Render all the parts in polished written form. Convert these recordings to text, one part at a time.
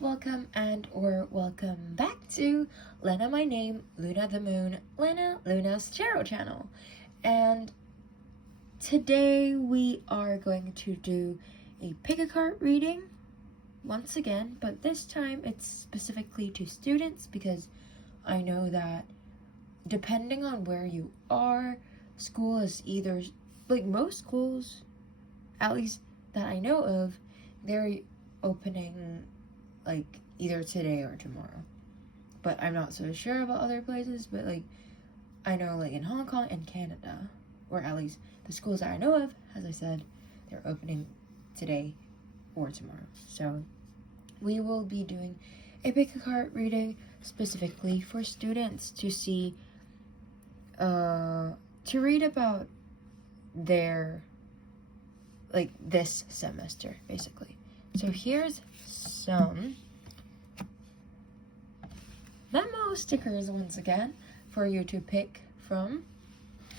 welcome and or welcome back to Lena My Name, Luna the Moon, Luna's Tarot channel. And today we are going to do a pick a card reading once again, but this time it's specifically to students because I know that depending on where you are, school is either, like most schools, at least that I know of, they're opening like either today or tomorrow. But I'm not so sure about other places, but like I know like in Hong Kong and Canada, or at least the schools that I know of, as I said, they're opening today or tomorrow. So we will be doing a pick a card reading specifically for students to see to read about their like this semester basically. So here's some memo stickers once again for you to pick from.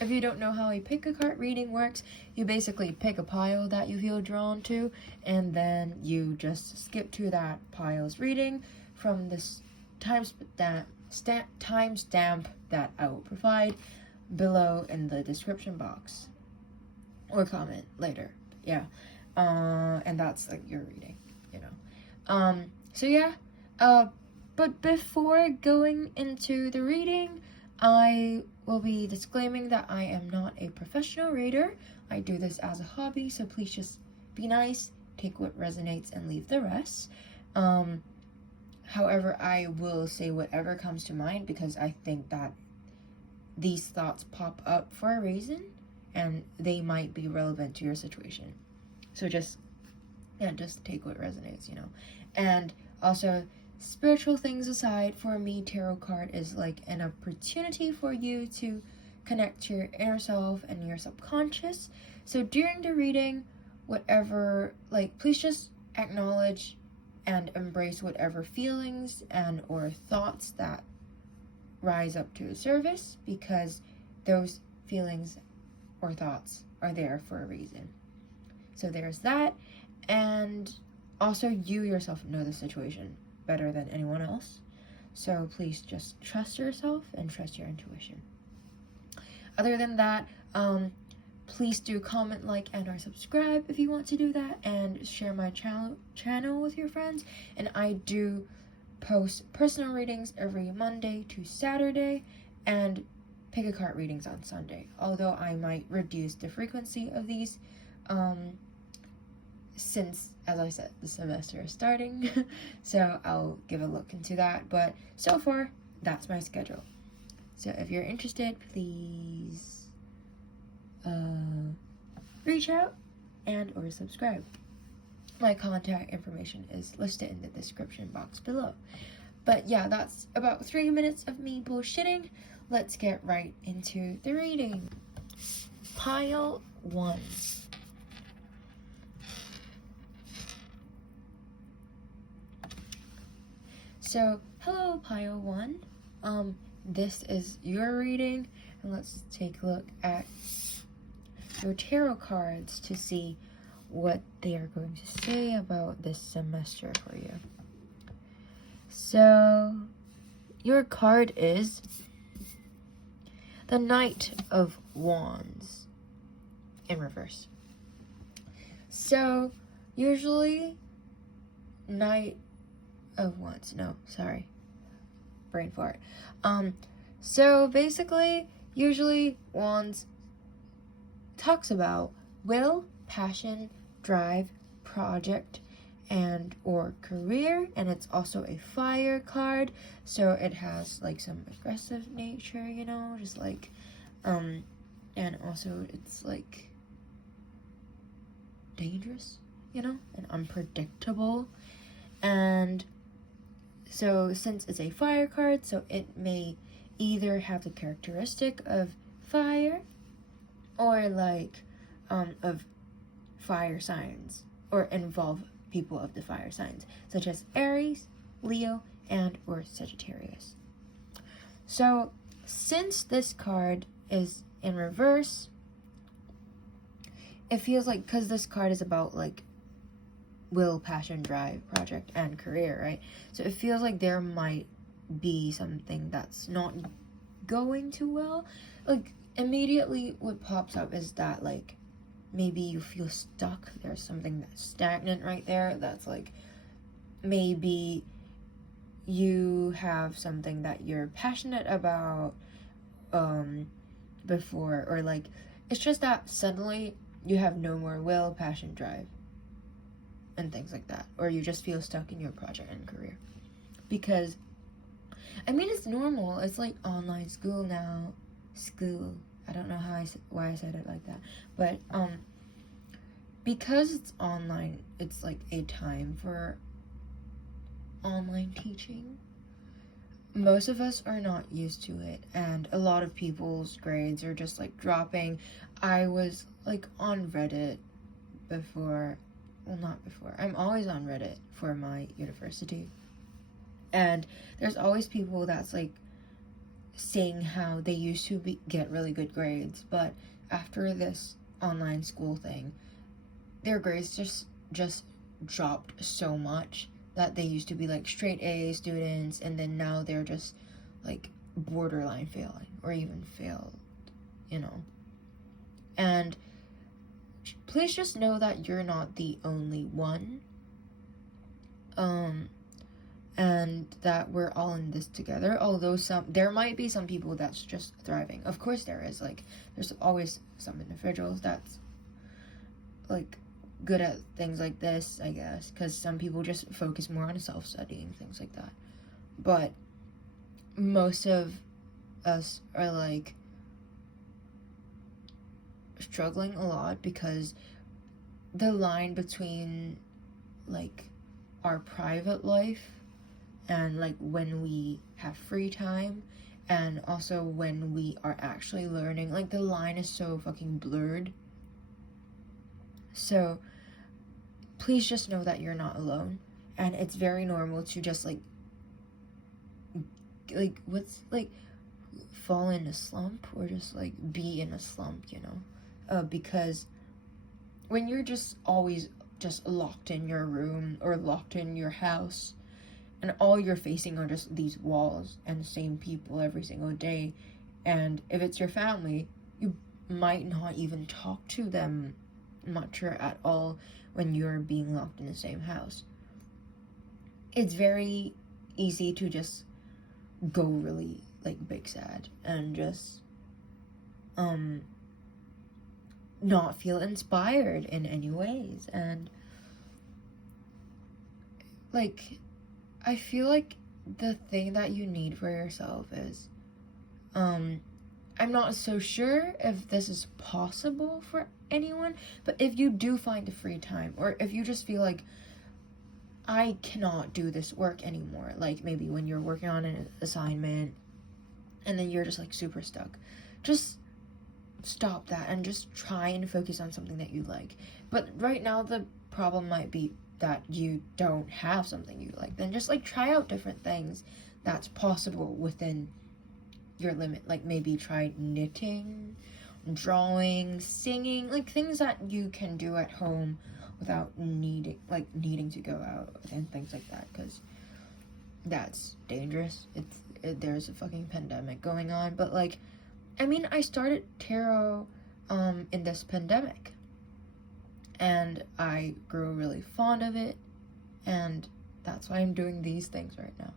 If you don't know how a pick a card reading works, you basically pick a pile that you feel drawn to and then you just skip to that pile's reading from this timestamp that I will provide below in the description box or comment later. And that's like your reading, you know. So yeah, but before going into the reading, I will be disclaiming that I am not a professional reader. I do this as a hobby, so please just be nice, take what resonates and leave the rest. However, I will say whatever comes to mind because I think that these thoughts pop up for a reason and they might be relevant to your situation. So just take what resonates, you know. And also, spiritual things aside, for me, tarot card is like an opportunity for you to connect to your inner self and your subconscious. So during the reading, whatever, like, please just acknowledge and embrace whatever feelings and or thoughts that rise up to the surface, because those feelings or thoughts are there for a reason. So there's that. And also, you yourself know the situation better than anyone else. So please just trust yourself and trust your intuition. Other than that, please do comment, like, and or subscribe if you want to do that, and share my channel with your friends. And I do post personal readings every Monday to Saturday and pick a card readings on Sunday. Although I might reduce the frequency of these since, as I said, the semester is starting. So I'll give a look into that. But so far, that's my schedule. So if you're interested, please reach out and or subscribe. My contact information is listed in the description box below. But yeah, that's about 3 minutes of me bullshitting. Let's get right into the reading. Pile 1. So, hello Pile 1. This is your reading, and let's take a look at your tarot cards to see what they are going to say about this semester for you. So, your card is the Knight of Wands in reverse. So, usually, Knight of Wands, no, sorry, brain fart. So basically, usually Wands talks about will, passion, drive, project, and or career, and it's also a fire card, so it has like some aggressive nature, you know, just like and also it's like dangerous, you know, and unpredictable. And so since it's a fire card, so it may either have the characteristic of fire or like of fire signs, or involve people of the fire signs, such as Aries, Leo, and or Sagittarius. So since this card is in reverse, it feels like, because this card is about like will, passion, drive, project, and career, right? So it feels like there might be something that's not going too well. Like, immediately what pops up is that, like, maybe you feel stuck. There's something that's stagnant right there. That's like, maybe you have something that you're passionate about before, or like, it's just that suddenly you have no more will, passion, drive, and things like that, or you just feel stuck in your project and career. Because I mean, it's normal. It's like online school now. I don't know why I said it like that, but because it's online, it's like a time for online teaching. Most of us are not used to it, and a lot of people's grades are just like dropping. I was like on Reddit before, well, not before, I'm always on Reddit for my university, and there's always people that's like saying how they used to get really good grades, but after this online school thing, their grades just dropped so much that they used to be like straight A students, and then now they're just like borderline failing or even failed, you know. And please just know that you're not the only one, and that we're all in this together. Although there might be some people that's just thriving. Of course there is. Like, there's always some individuals that's like good at things like this, I guess, because some people just focus more on self-studying, things like that. But most of us are like struggling a lot because the line between like our private life and like when we have free time and also when we are actually learning, like the line is so fucking blurred. So please just know that you're not alone, and it's very normal to just like what's like fall in a slump or just like be in a slump, you know, because when you're just always just locked in your room or locked in your house and all you're facing are just these walls and the same people every single day, and if it's your family, you might not even talk to them much or at all when you're being locked in the same house. It's very easy to just go really like big sad and just not feel inspired in any ways. And like, I feel like the thing that you need for yourself is I'm not so sure if this is possible for anyone, but if you do find the free time, or if you just feel like I cannot do this work anymore, like maybe when you're working on an assignment and then you're just like super stuck, just stop that and just try and focus on something that you like. But right now the problem might be that you don't have something you like. Then just like try out different things that's possible within your limit. Like maybe try knitting, drawing, singing, like things that you can do at home without needing to go out and things like that, because that's dangerous. There's a fucking pandemic going on. But like, I mean, I started tarot in this pandemic, and I grew really fond of it, and that's why I'm doing these things right now.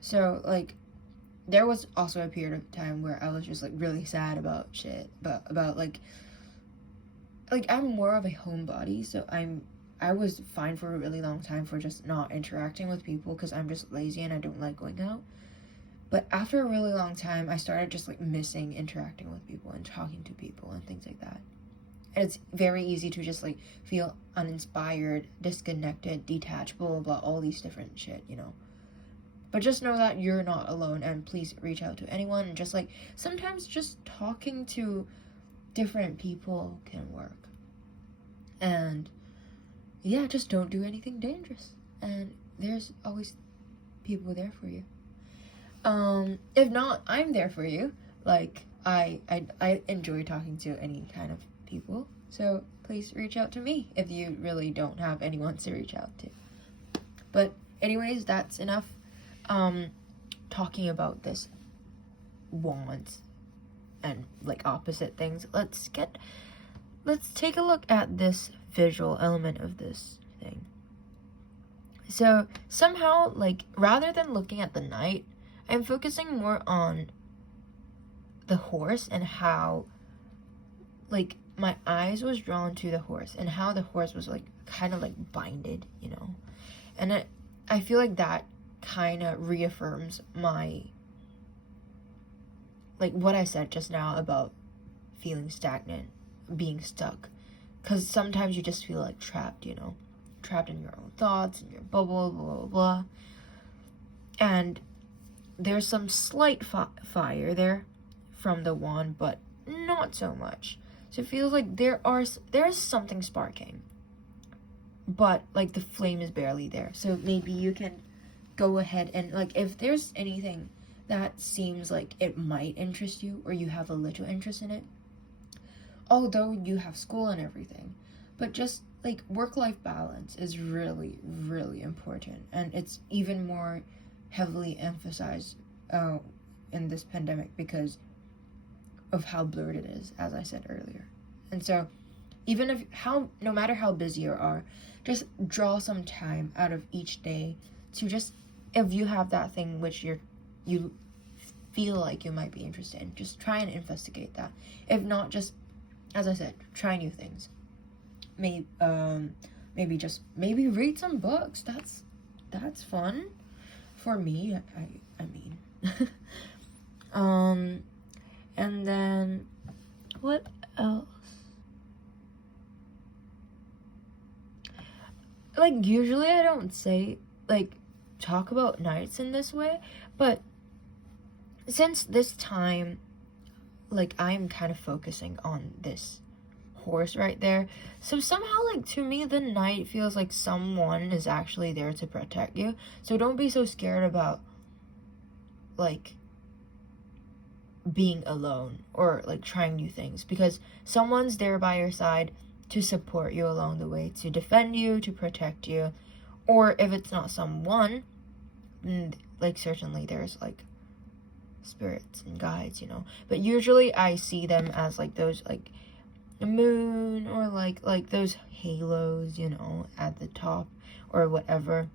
So like, there was also a period of time where I was just like really sad about shit, but about like I'm more of a homebody, so I was fine for a really long time for just not interacting with people because I'm just lazy and I don't like going out. But after a really long time, I started just like missing interacting with people and talking to people and things like that. And it's very easy to just like feel uninspired, disconnected, detached, blah blah blah, all these different shit, you know. But just know that you're not alone, and please reach out to anyone. And just like, sometimes just talking to different people can work. And yeah, just don't do anything dangerous, and there's always people there for you. If not, I'm there for you. Like, I enjoy talking to any kind of people, So please reach out to me if you really don't have anyone to reach out to. But anyways, that's enough talking about this wands and like opposite things. Let's take a look at this visual element of this thing. So somehow, like, rather than looking at the knight, I'm focusing more on the horse and how, like, my eyes was drawn to the horse and how the horse was, like, kind of, like, binded, you know? And I feel like that kind of reaffirms my, like, what I said just now about feeling stagnant, being stuck. Because sometimes you just feel, like, trapped, you know? Trapped in your own thoughts, in your bubble, blah, blah, blah. And there's some slight fire there from the wand, but not so much. So it feels like there's something sparking, but like the flame is barely there. So maybe you can go ahead and, like, if there's anything that seems like it might interest you or you have a little interest in it, although you have school and everything, but just like work-life balance is really, really important, and it's even more heavily emphasized in this pandemic because of how blurred it is, as I said earlier. And so even no matter how busy you are, just draw some time out of each day to just, if you have that thing which you feel like you might be interested in, just try and investigate that. If not, just, as I said, try new things. Maybe read some books. That's fun for me. I mean. And then what else? Like, usually I don't say, like, talk about nights in this way, but since this time, like, I'm kind of focusing on this horse right there, so somehow, like, to me, the knight feels like someone is actually there to protect you. So don't be so scared about, like, being alone or, like, trying new things, because someone's there by your side to support you along the way, to defend you, to protect you. Or if it's not someone, like, certainly there's, like, spirits and guides, you know, but usually I see them as, like, those, like, the moon, or like those halos, you know, at the top or whatever.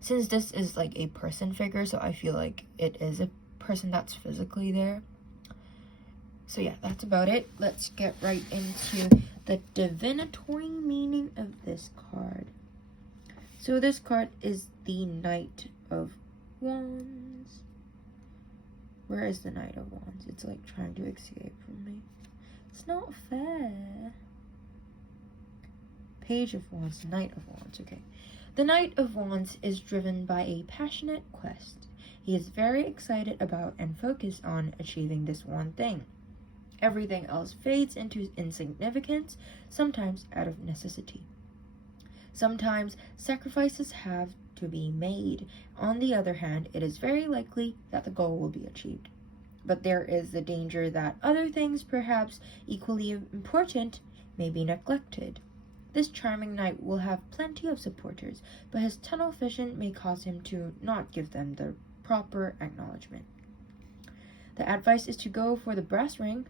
Since this is like a person figure, so I feel like it is a person that's physically there. So yeah, that's about it. Let's get right into the divinatory meaning of this card. So this card is the Knight of Wands. Where is the Knight of Wands? It's like trying to escape from me. It's not fair. Page of Wands, Knight of Wands, okay. The Knight of Wands is driven by a passionate quest. He is very excited about and focused on achieving this one thing. Everything else fades into insignificance, sometimes out of necessity. Sometimes sacrifices have to be made. On the other hand, it is very likely that the goal will be achieved. But there is the danger that other things, perhaps equally important, may be neglected. This charming knight will have plenty of supporters, but his tunnel vision may cause him to not give them the proper acknowledgement. The advice is to go for the brass ring.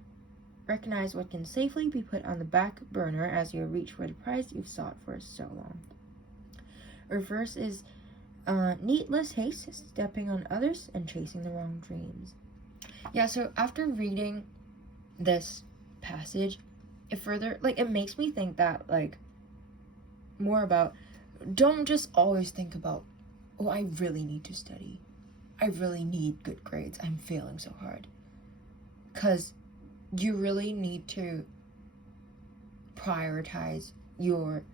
Recognize what can safely be put on the back burner as you reach for the prize you've sought for so long. Reverse is needless haste, stepping on others, and chasing the wrong dreams. Yeah, so after reading this passage, it makes me think that, like, more about, don't just always think about, oh, I really need to study. I really need good grades. I'm failing so hard. Because you really need to prioritize your,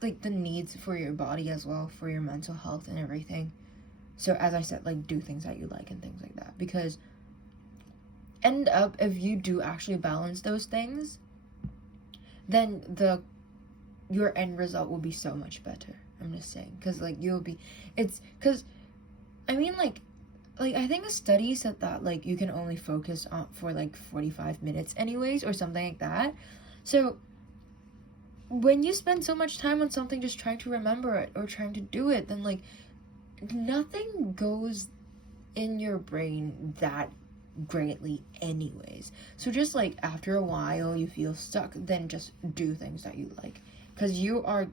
like, the needs for your body as well, for your mental health and everything. So as I said, like, do things that you like and things like that. Because if you do actually balance those things, then your end result will be so much better. I'm just saying. Because, like, like, like, I think a study said that, like, you can only focus on for, like, 45 minutes anyways, or something like that. So, when you spend so much time on something just trying to remember it or trying to do it, then, like, nothing goes in your brain that greatly anyways. So just, like, after a while you feel stuck, then just do things that you like, because you are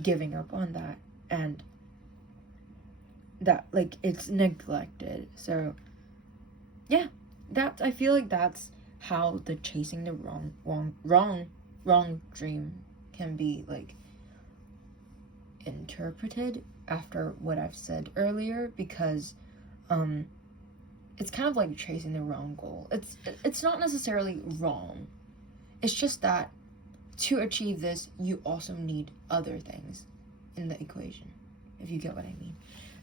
giving up on that, and that, like, it's neglected. So yeah, that, I feel like that's how the chasing the wrong dream can be, like, interpreted after what I've said earlier, because it's kind of like chasing the wrong goal. It's not necessarily wrong. It's just that to achieve this, you also need other things in the equation, if you get what I mean.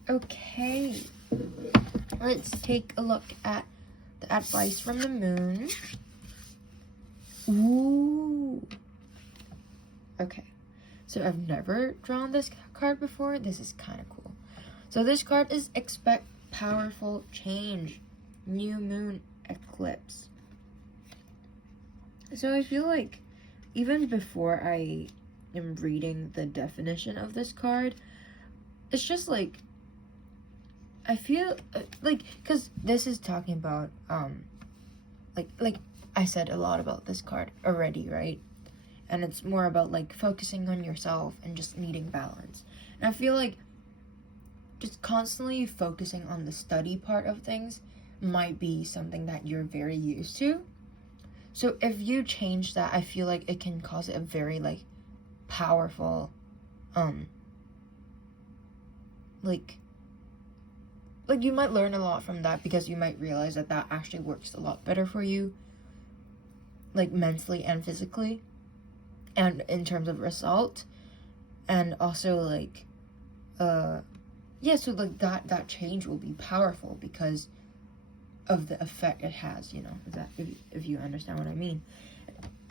Okay, let's take a look at the advice from the moon. Ooh. Okay, so I've never drawn this card before. This is kind of cool. So this card is expect powerful change, new moon eclipse. So I feel like even before I am reading the definition of this card, it's just like, I feel like, because this is talking about like I said a lot about this card already, right? And it's more about, like, focusing on yourself and just needing balance. And I feel like just constantly focusing on the study part of things might be something that you're very used to. So if you change that, I feel like it can cause a very, like, powerful like you might learn a lot from that, because you might realize that that actually works a lot better for you, like, mentally and physically, and in terms of result. And also, like, yeah, so, like, that change will be powerful because of the effect it has, you know, if you understand what I mean.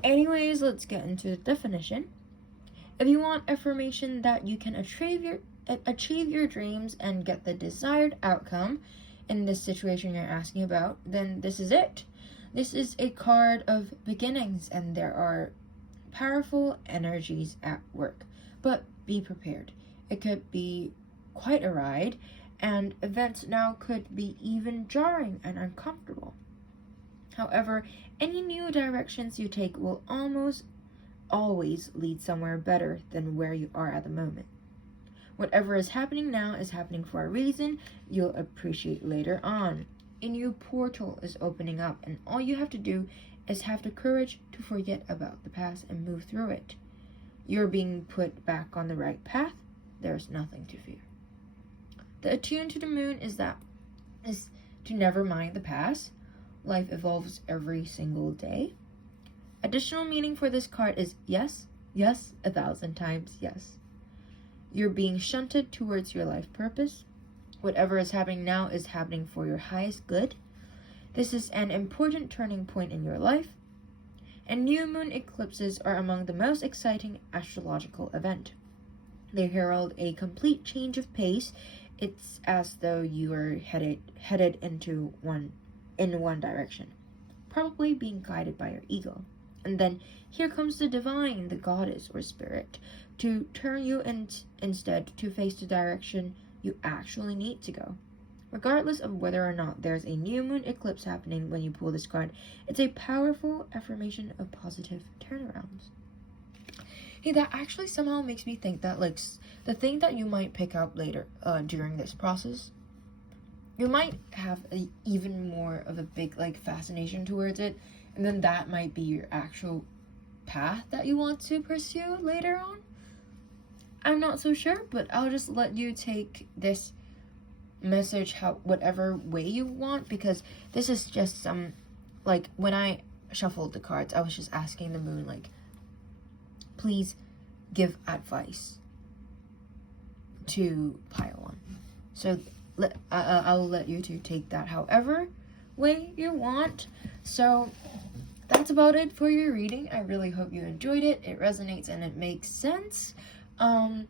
Anyways, let's get into the definition. If you want affirmation that you can achieve your dreams and get the desired outcome in this situation you're asking about, then this is it. This is a card of beginnings, and there are powerful energies at work. But be prepared. It could be quite a ride, and events now could be even jarring and uncomfortable. However, any new directions you take will almost always lead somewhere better than where you are at the moment. Whatever is happening now is happening for a reason you'll appreciate later on. A new portal is opening up, and all you have to do is have the courage to forget about the past and move through it. You're being put back on the right path. There's nothing to fear. The attune to the moon is to never mind the past. Life evolves every single day. Additional meaning for this card is yes, yes, 1,000 times yes. You're being shunted towards your life purpose. Whatever is happening now is happening for your highest good. This is an important turning point in your life. And new moon eclipses are among the most exciting astrological event. They herald a complete change of pace. It's as though you are headed into one direction, probably being guided by your ego. And then here comes the divine, the goddess or spirit, to turn you instead to face the direction you actually need to go. Regardless of whether or not there's a new moon eclipse happening when you pull this card, it's a powerful affirmation of positive turnarounds. Hey, that actually somehow makes me think that, like, the thing that you might pick up later during this process, you might have even more of a big, like, fascination towards it, and then that might be your actual path that you want to pursue later on. I'm not so sure, but I'll just let you take this message whatever way you want, because this is just some, like, when I shuffled the cards, I was just asking the moon, like, please give advice to pile one. So I'll let you two take that however way you want. So that's about it for your reading. I really hope you enjoyed it. It resonates and it makes sense. I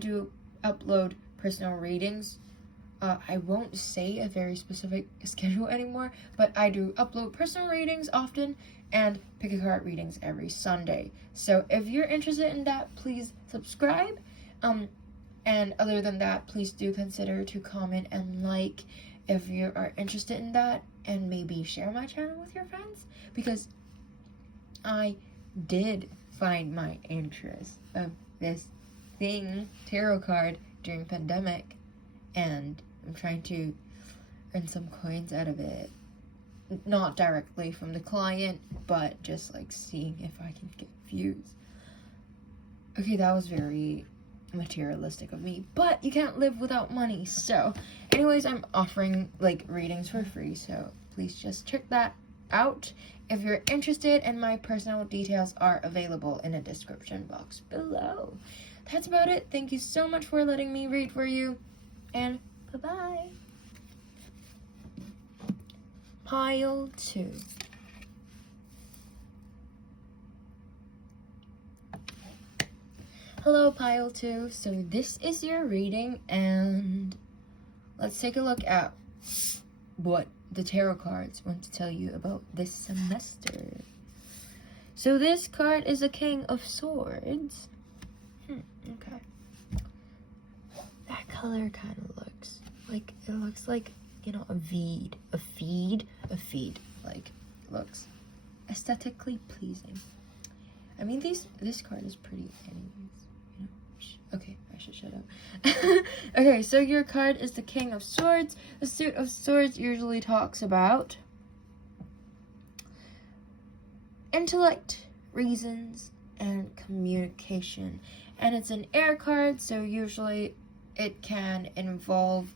do upload personal readings I won't say a very specific schedule anymore, but I do upload personal readings often and pick a card readings every Sunday. So if you're interested in that, please subscribe. And other than that, please do consider to comment and like if you are interested in that, and maybe share my channel with your friends, because I did find my interest of this thing, tarot card, during pandemic, and I'm trying to earn some coins out of it. Not directly from the client, but just like seeing if I can get views. Okay, that was very materialistic of me, but you can't live without money. So anyways, I'm offering like readings for free, so please just check that out if you're interested, and my personal details are available in the description box below. That's about it. Thank you so much for letting me read for you, and bye-bye. Pile 2. Hello, Pile 2. So this is your reading, and let's take a look at what the tarot cards want to tell you about this semester. So this card is a King of Swords. Okay. That color kind of looks like, it looks like, you know, a feed, like, looks aesthetically pleasing. I mean, this card is pretty anyways, you know. Okay, I should shut up. Okay, so your card is the King of Swords. The Suit of Swords usually talks about intellect, reasons, and communication. And it's an air card, so usually it can involve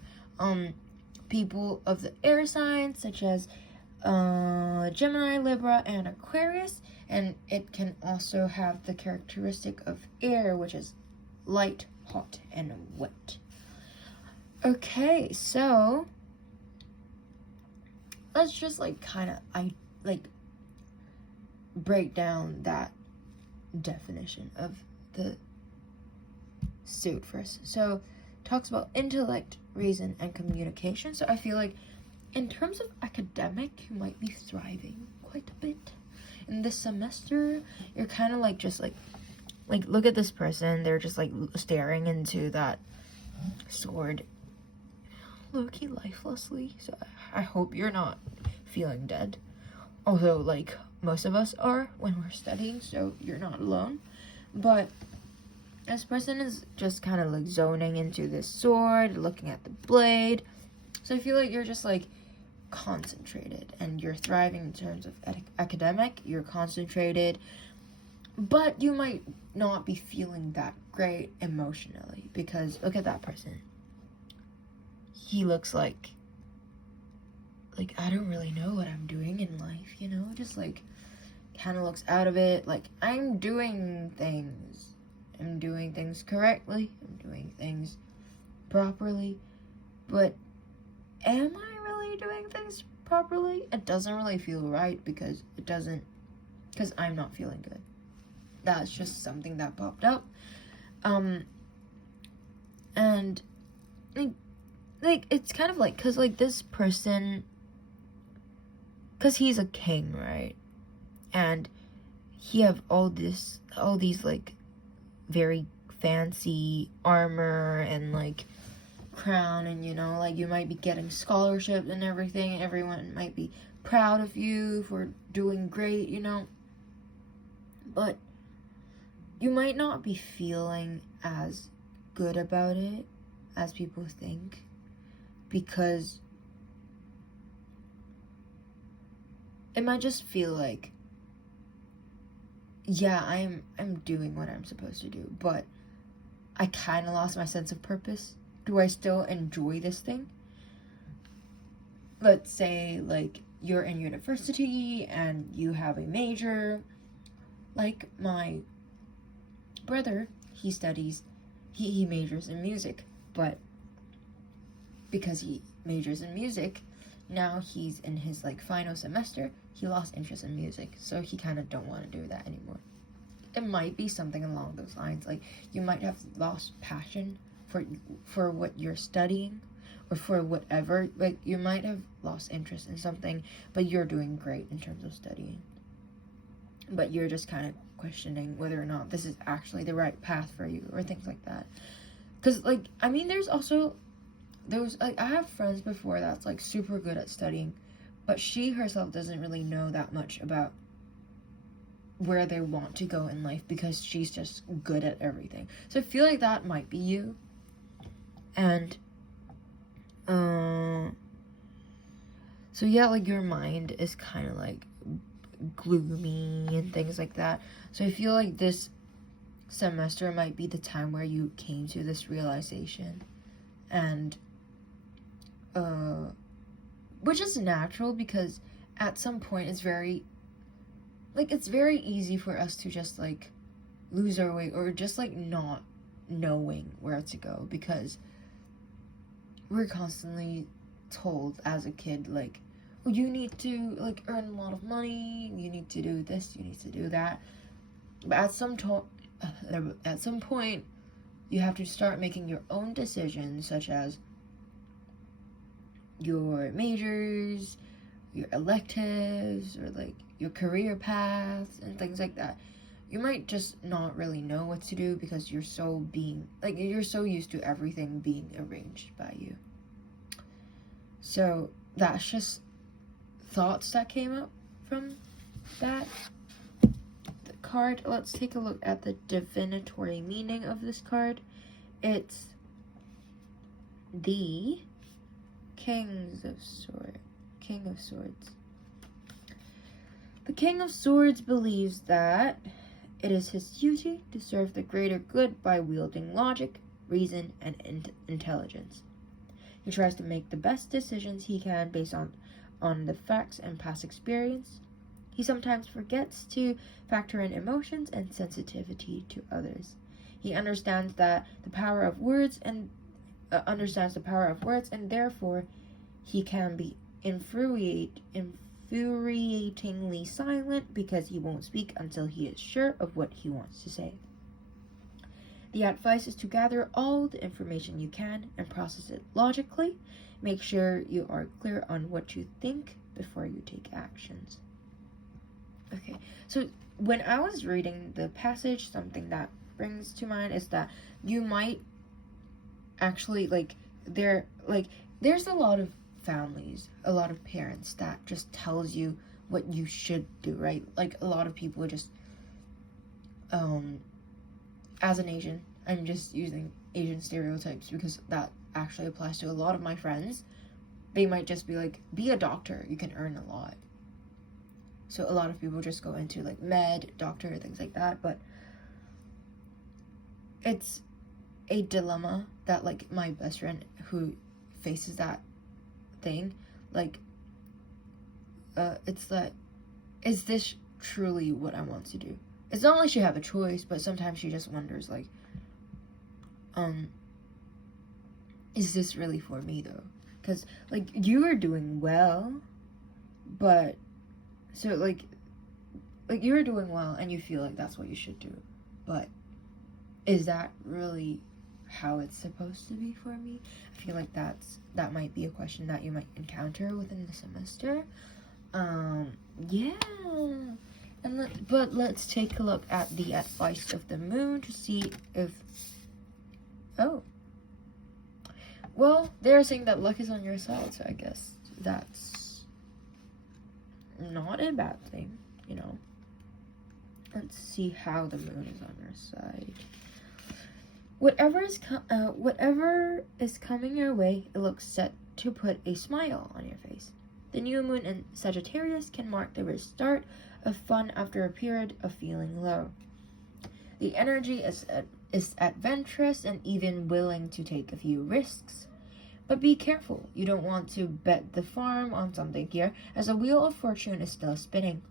people of the air signs, such as Gemini, Libra, and Aquarius. And it can also have the characteristic of air, which is light, hot, and wet. Okay, so let's just break down that definition of the suit first. So talks about intellect, reason, and communication. So I feel like in terms of academic, you might be thriving quite a bit in this semester. You're kind of like just like look at this person, they're just like staring into that sword low-key lifelessly. So I hope you're not feeling dead, although like most of us are when we're studying, so you're not alone. But this person is just kind of like zoning into this sword, looking at the blade. So I feel like you're just like concentrated, and you're thriving in terms of academic. You're concentrated, but you might not be feeling that great emotionally, because look at that person. He looks like I don't really know what I'm doing in life, you know, just like kind of looks out of it. Like, I'm doing things correctly, I'm doing things properly, but am I really doing things properly? It doesn't really feel right, because I'm not feeling good. That's just something that popped up. And like it's kind of like, because like this person, because he's a king, right? And he have all these like very fancy armor and like crown, and you know, like you might be getting scholarships and everything. Everyone might be proud of you for doing great, you know, but you might not be feeling as good about it as people think, because it might just feel like, yeah, I'm doing what I'm supposed to do, but I kind of lost my sense of purpose. Do I still enjoy this thing? Let's say like you're in university and you have a major. Like my brother, he majors in music, but because he majors in music, now he's in his like final semester, he lost interest in music, so he kind of don't want to do that anymore. It might be something along those lines, like you might have lost passion for what you're studying, or for whatever, like, you might have lost interest in something, but you're doing great in terms of studying. But you're just kind of questioning whether or not this is actually the right path for you, or things like that. Because, like, I mean, there's like, I have friends before that's, like, super good at studying, but she herself doesn't really know that much about where they want to go in life because she's just good at everything. So I feel like that might be you. And, so yeah, like, your mind is kind of, like, gloomy and things like that. So I feel like this semester might be the time where you came to this realization. And, which is natural, because at some point it's very easy for us to just, like, lose our way, or just, like, not knowing where to go, because we're constantly told as a kid, like, well, you need to, like, earn a lot of money, you need to do this, you need to do that. But at some point, you have to start making your own decisions, such as your majors, your electives, or, like, your career paths, and things like that. You might just not really know what to do because you're so used to everything being arranged by you. So that's just thoughts that came up from that card. Let's take a look at the divinatory meaning of this card. It's the King of Swords. The King of Swords believes that it is his duty to serve the greater good by wielding logic, reason, and intelligence. He tries to make the best decisions he can based on the facts and past experience. He sometimes forgets to factor in emotions and sensitivity to others. He understands the power of words, and therefore he can be infuriatingly silent, because he won't speak until he is sure of what he wants to say. The advice is to gather all the information you can and process it logically. Make sure you are clear on what you think before you take actions. Okay, so when I was reading the passage, something that brings to mind is that you might actually, there's a lot of families, a lot of parents that just tells you what you should do, right? Like, a lot of people just, as an Asian, I'm just using Asian stereotypes because that actually applies to a lot of my friends. They might just be like, be a doctor, you can earn a lot. So a lot of people just go into, like, med, doctor, things like that, but it's a dilemma that, like, my best friend who faces that thing, like, it's that, is this truly what I want to do? It's not like she have a choice, but sometimes she just wonders, like, is this really for me, though? Because, like, you are doing well, but, so, like, you are doing well, and you feel like that's what you should do, but is that really how it's supposed to be for me? I feel like that might be a question that you might encounter within the semester. Yeah. But let's take a look at the advice of the moon to see if... Oh. Well, they're saying that luck is on your side, so I guess that's not a bad thing, you know. Let's see how the moon is on your side. Whatever is coming your way, it looks set to put a smile on your face. The new moon in Sagittarius can mark the restart of fun after a period of feeling low. The energy is adventurous and even willing to take a few risks. But be careful, you don't want to bet the farm on something here, as the wheel of fortune is still spinning.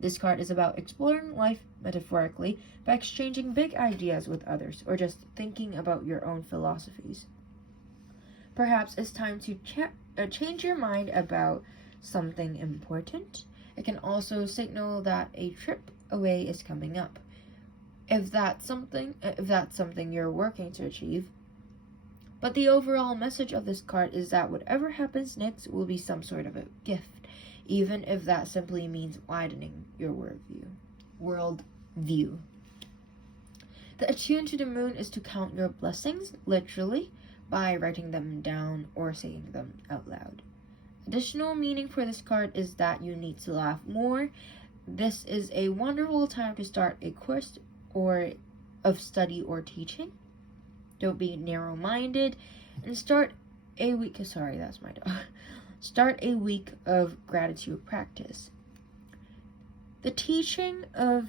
This card is about exploring life metaphorically by exchanging big ideas with others, or just thinking about your own philosophies. Perhaps it's time to change your mind about something important. It can also signal that a trip away is coming up. If that's something you're working to achieve. But the overall message of this card is that whatever happens next will be some sort of a gift, even if that simply means widening your worldview. The attune to the moon is to count your blessings, literally, by writing them down or saying them out loud. Additional meaning for this card is that you need to laugh more. This is a wonderful time to start a course of study or teaching. Don't be narrow-minded and start a week of gratitude practice. The teaching of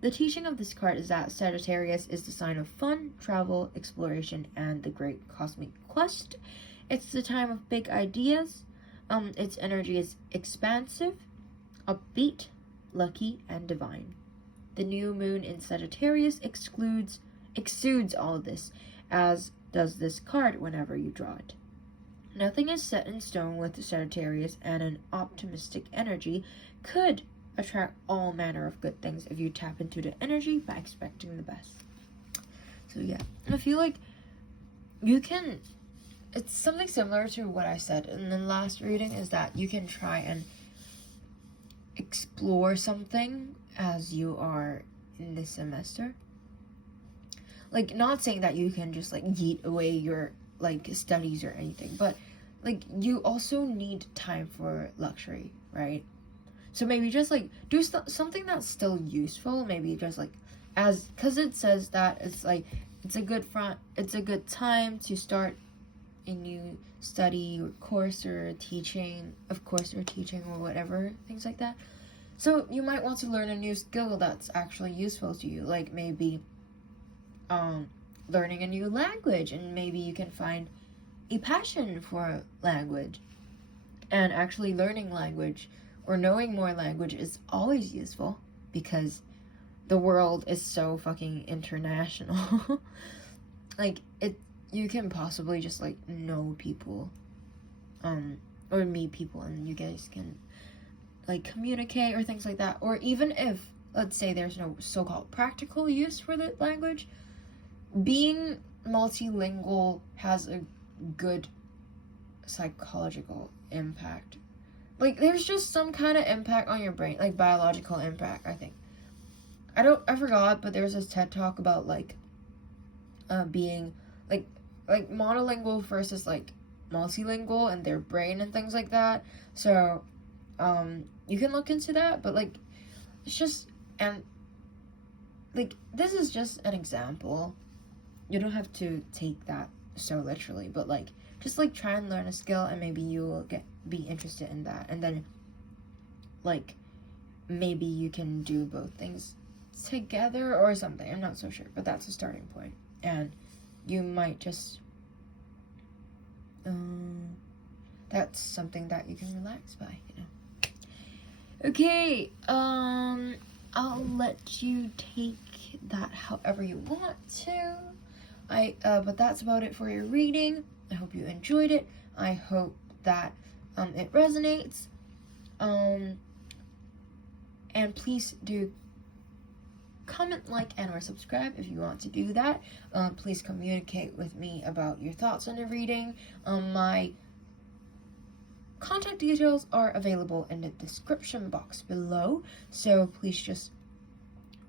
this card is that Sagittarius is the sign of fun, travel, exploration, and the great cosmic quest. It's the time of big ideas. Its energy is expansive, upbeat, lucky, and divine. The new moon in Sagittarius exudes all of this, as does this card whenever you draw it. Nothing is set in stone with Sagittarius, and an optimistic energy could attract all manner of good things if you tap into the energy by expecting the best. So yeah, I feel like it's something similar to what I said in the last reading, is that you can try and explore something as you are in this semester. Like, not saying that you can just like yeet away your like studies or anything, but like you also need time for luxury, right? So maybe just like do something that's still useful. Maybe just like because it says that it's like it's a good time to start a new study or course or teaching or whatever, things like that. So you might want to learn a new skill that's actually useful to you, like maybe learning a new language, and maybe you can find a passion for language. And actually learning language or knowing more language is always useful because the world is so fucking international. Like you can possibly just like know people or meet people, and you guys can like communicate or things like that. Or even if, let's say, there's no so-called practical use for the language, being multilingual has a good psychological impact. Like, there's just some kind of impact on your brain, like biological impact, I think. I forgot, but there's this TED talk about like being like monolingual versus like multilingual and their brain and things like that. So you can look into that, but like it's just, and like this is just an example. You don't have to take that so literally, but like just like try and learn a skill, and maybe you will be interested in that, and then like maybe you can do both things together or something. I'm not so sure, but that's a starting point, and you might just that's something that you can relax by, you know. Okay, I'll let you take that however you want to. But that's about it for your reading. I hope you enjoyed it. I hope that it resonates. And please do comment, like, and or subscribe if you want to do that. Please communicate with me about your thoughts on the reading. My contact details are available in the description box below, so please just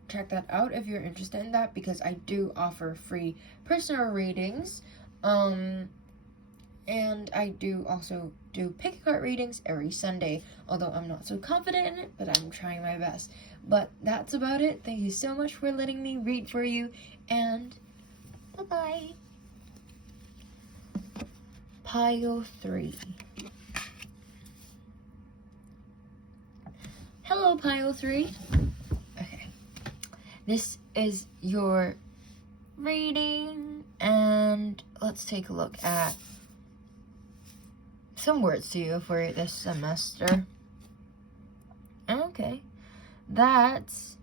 check that out if you're interested in that, because I do offer free personal readings. And I do also do pick a card readings every Sunday, although I'm not so confident in it, but I'm trying my best. But that's about it. Thank you so much for letting me read for you, and bye-bye. Pile 3. Hello, Pile 3. Okay. This is your reading, and let's take a look at some words to you for this semester. Okay. That's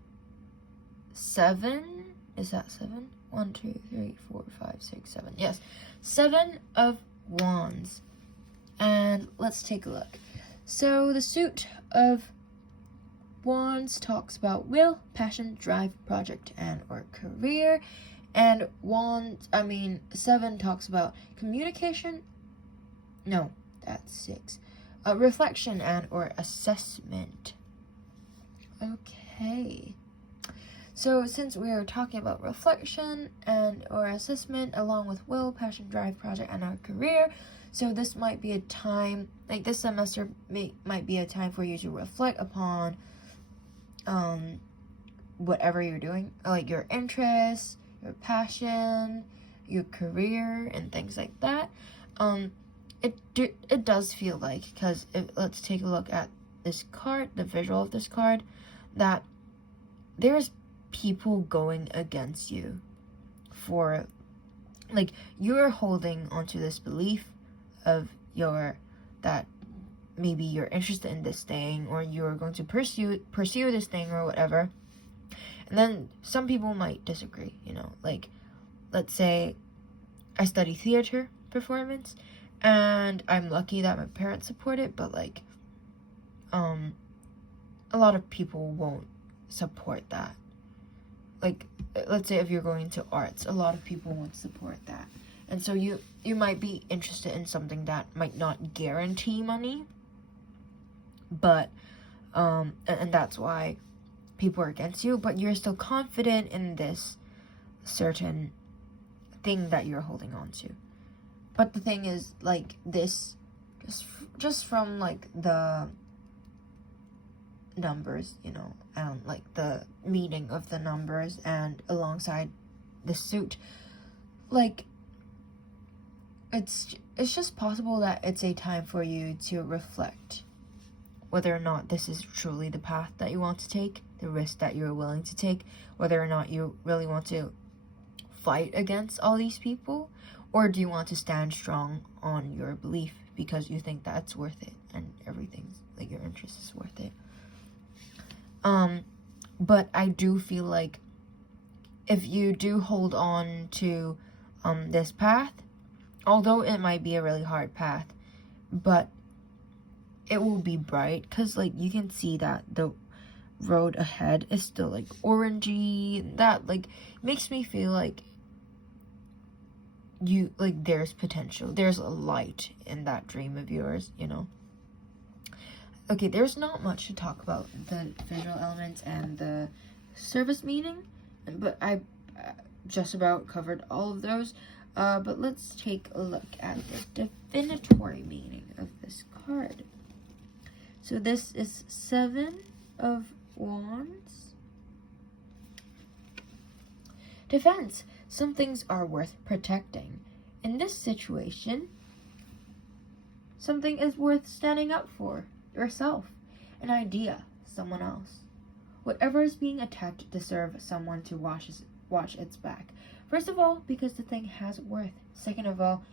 7. Is that 7? 1, 2, 3, 4, 5, 6, 7. Yes. 7 of Wands. And let's take a look. So the suit of Wands talks about will, passion, drive, project, and or career. And 7 talks about communication. No, that's 6. Reflection and or assessment. Okay. So since we are talking about reflection and or assessment along with will, passion, drive, project, and our career, so this might be a time, like this semester might be a time for you to reflect upon whatever you're doing, like your interests, your passion, your career, and things like that. It does feel like, because let's take a look at this card, the visual of this card, that there's people going against you for, like, you're holding onto this belief of that maybe you're interested in this thing, or you're going to pursue this thing or whatever, and then some people might disagree, like, let's say I study theater performance, and I'm lucky that my parents support it, but like, a lot of people won't support that. Like, let's say if you're going to arts, a lot of people won't support that. And so you might be interested in something that might not guarantee money, but, and that's why people are against you, but you're still confident in this certain thing that you're holding on to. But the thing is, like, this, just from, like, the numbers, like the meaning of the numbers and alongside the suit, like, it's just possible that it's a time for you to reflect whether or not this is truly the path that you want to take, the risk that you're willing to take, whether or not you really want to fight against all these people, or do you want to stand strong on your belief because you think that's worth it and everything's, like, your interest is worth it. But I do feel like if you do hold on to this path, although it might be a really hard path, but it will be bright, because, like, you can see that the road ahead is still, like, orangey. That, like, makes me feel like there's potential, there's a light in that dream of yours, Okay, there's not much to talk about the visual elements and the service meaning, but I just about covered all of those. But let's take a look at the definitory meaning of this card. So this is 7 of Wands. Defense. Some things are worth protecting. In this situation, something is worth standing up for. Yourself, an idea, someone else. Whatever is being attacked deserves someone to watch its back. First of all, because the thing has worth. Second of all,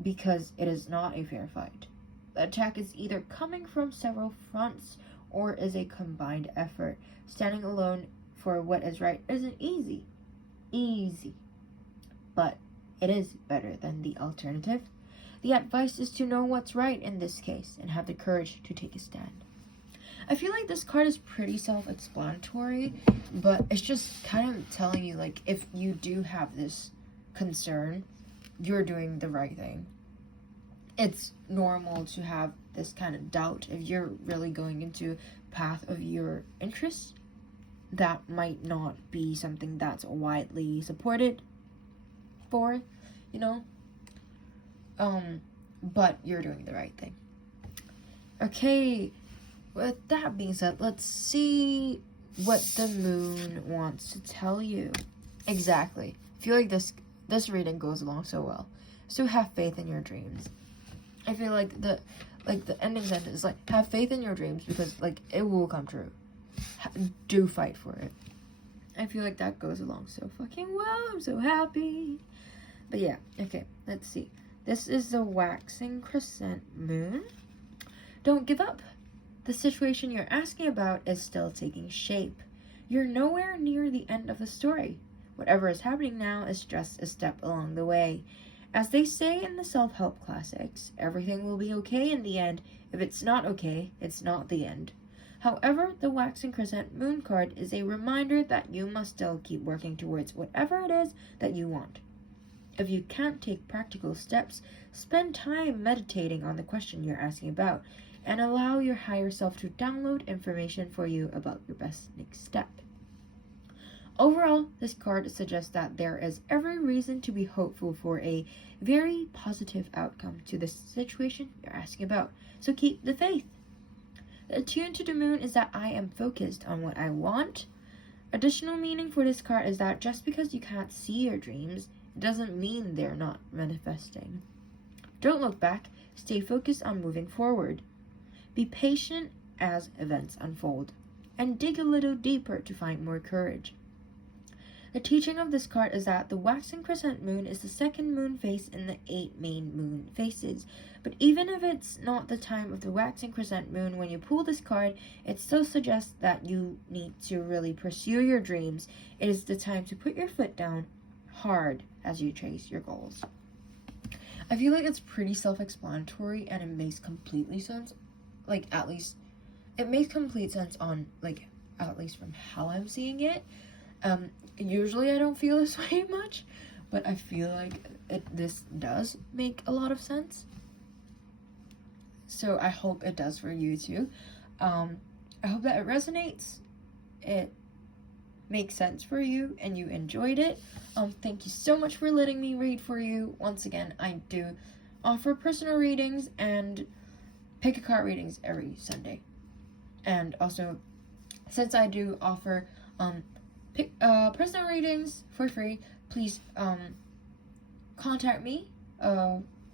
because it is not a fair fight. The attack is either coming from several fronts or is a combined effort. Standing alone for what is right isn't easy. But it is better than the alternative. The advice is to know what's right in this case and have the courage to take a stand. I feel like this card is pretty self-explanatory, but it's just kind of telling you, like, if you do have this concern, you're doing the right thing. It's normal to have this kind of doubt if you're really going into a path of your interests that might not be something that's widely supported for, but you're doing the right thing. Okay, with that being said, let's see what the moon wants to tell you. Exactly. I feel like this reading goes along so well. So have faith in your dreams. I feel like the ending sentence is like, have faith in your dreams, because, like, it will come true. Do fight for it. I feel like that goes along so fucking well. I'm so happy. But yeah, okay, let's see. This is the waxing crescent moon. Don't give up. The situation you're asking about is still taking shape. You're nowhere near the end of the story. Whatever is happening now is just a step along the way. As they say in the self-help classics, everything will be okay in the end. If it's not okay, it's not the end. However, the waxing crescent moon card is a reminder that you must still keep working towards whatever it is that you want. If you can't take practical steps, spend time meditating on the question you're asking about and allow your higher self to download information for you about your best next step. Overall, this card suggests that there is every reason to be hopeful for a very positive outcome to the situation you're asking about, so keep the faith. The attune to the moon is that I am focused on what I want. Additional meaning for this card is that just because you can't see your dreams, it doesn't mean they're not manifesting. Don't look back, stay focused on moving forward. Be patient as events unfold, and dig a little deeper to find more courage. The teaching of this card is that the waxing crescent moon is the second moon phase in the 8 main moon phases. But even if it's not the time of the waxing crescent moon when you pull this card, it still suggests that you need to really pursue your dreams. It is the time to put your foot down hard as you chase your goals. I feel like it's pretty self-explanatory and it makes completely sense. At least it makes complete sense on at least from how I'm seeing it. Usually I don't feel this way much, but I feel like this does make a lot of sense. So I hope it does for you too. I hope that it resonates, it makes sense for you, and you enjoyed it. Thank you so much for letting me read for you. Once again, I do offer personal readings and pick a card readings every Sunday. And also, since I do offer personal readings for free, please contact me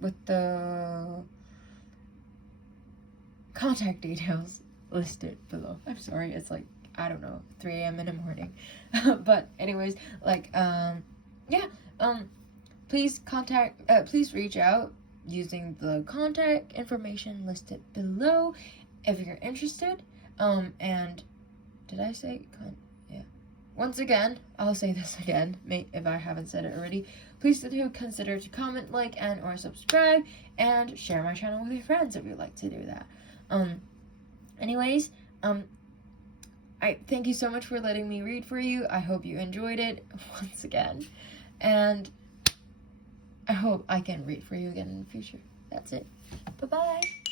with the contact details listed below. I'm sorry, it's 3 a.m. in the morning. But anyways, please reach out using the contact information listed below if you're interested. And did I say once again, I'll say this again, if I haven't said it already, please do consider to comment, like, and or subscribe, and share my channel with your friends if you'd like to do that. Anyways, I thank you so much for letting me read for you. I hope you enjoyed it once again, and I hope I can read for you again in the future. That's it. Bye-bye.